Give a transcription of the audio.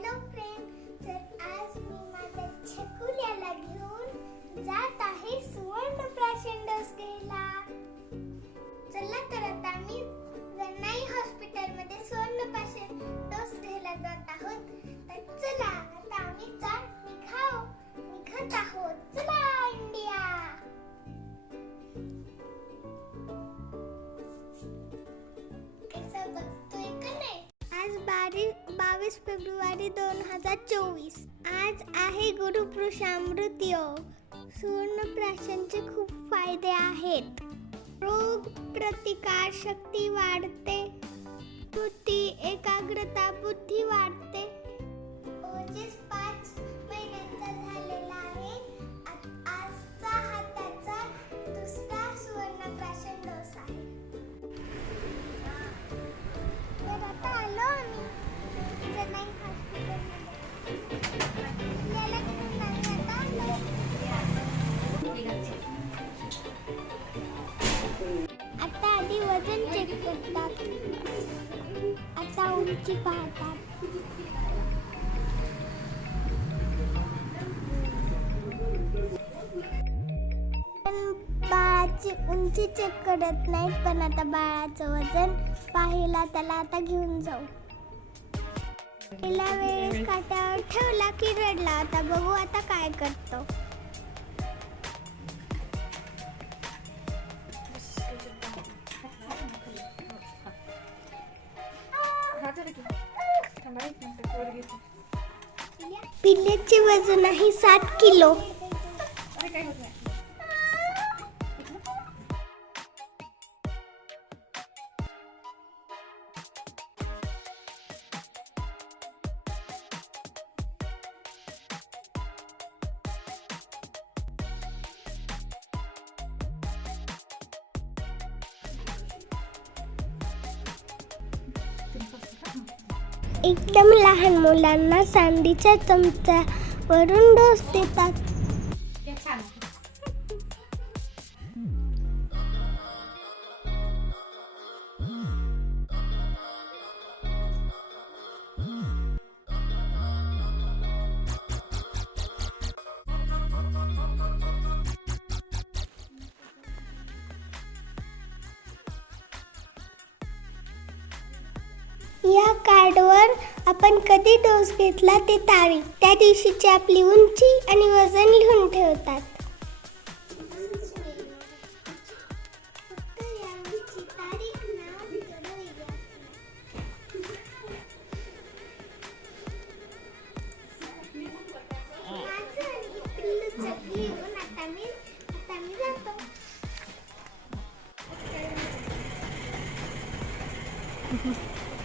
Hello friend तर आज मी माझ्या छकुल्याला घेऊन जात आहे सुवर्ण प्राशन घ्यायला. चला तर आता आम्ही जनाई हॉस्पिटलमध्ये सुवर्ण प्राशन घ्यायला जात आहोत. तर चला आता आम्ही चाट निघाव निघत आहोत. चला. बावीस फेब्रुवारी दोन हजार चोवीस. आज आहे गुरुपुरुषामृत योग. सुवर्ण प्राशांचे खूप फायदे आहेत. रोग प्रतिकार शक्ती वाढते. बुद्धी एकाग्रता वजन चेक करतात. आता उंची पाहतात. पण बाळाची उंची चेक करत नाहीत पण आता बाळाचं वजन पाहिला त्याला आता घेऊन जाऊ. तिला वेळेस काट्यावर ठेवला की रडला. आता बघू आता काय करतो. पिल्ल्याचे वजन आहे सात किलो एकदम लहान मुलांना सांडीच्या चमच्यावरून डोस देतात. या कार्डवर आपण कधी डोस घेतला ते तारीख त्या दिवशीची आपली उंची आणि वजन लिहून ठेवतात Mm-hmm.